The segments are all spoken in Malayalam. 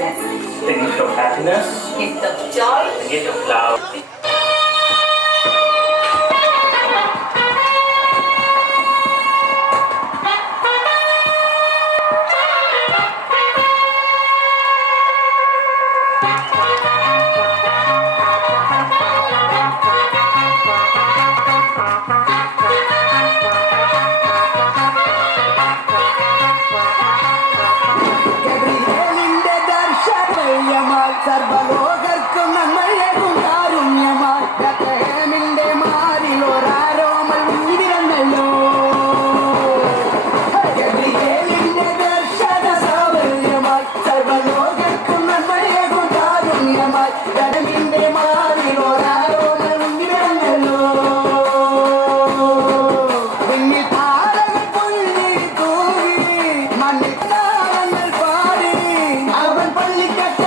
The gift of happiness, gift of joy, the gift of love. സർവലോകർക്കും നന്മയേകും കാരുണ്യമായി ബത്ലഹേമിന്റെ മാറിലൊരാരോമൽ വിരിഞ്ഞല്ലോ. ഗബ്രിയേലിന്റെ ദർശന സാഫല്യമായി സർവലോകർക്കും നന്മയേകും കാരുണ്യമായി ബത്ലഹേമിന്റെ മാറിലൊരാരോമൽ വിരിഞ്ഞല്ലോ. പിന്നിൽ താരകൾ പുള്ളി തൂകി മണ്ണിൽ താരങ്ങൾ പാടി അവൻ പള്ളിക്കട്ട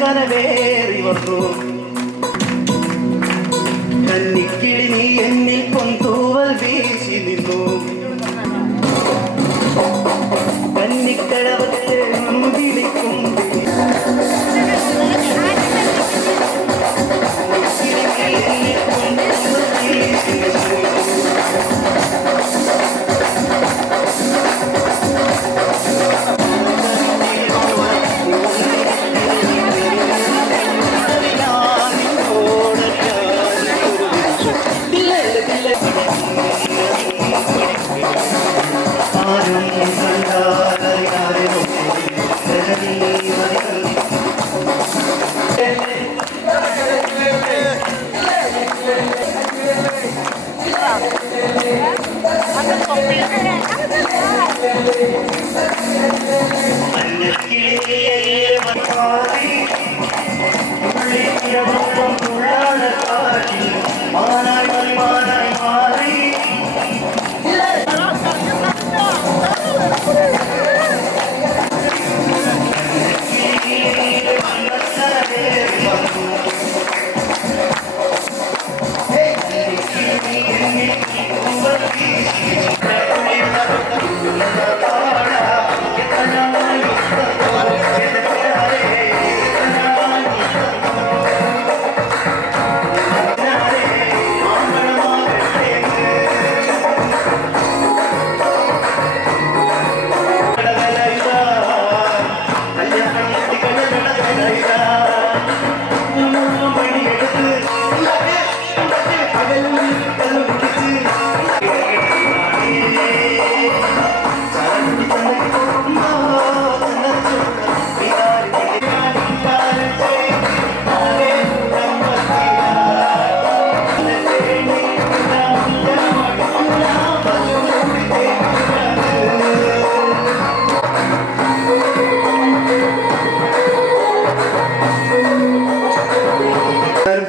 കനവേറി വന്നു കന്നിക്കിളി നീ എന്നിൽ പൊന്തൂവൽ വീശി നിന്നു കന്നിക്കടവത്തെ വിളിക്കും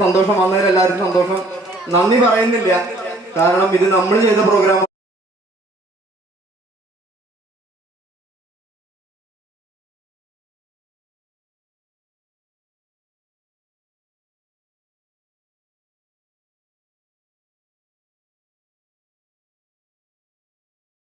സന്തോഷം വന്നതിൽ എല്ലാവർക്കും സന്തോഷം. നന്ദി പറയുന്നില്ല, കാരണം ഇത് നമ്മൾ ചെയ്ത പ്രോഗ്രാം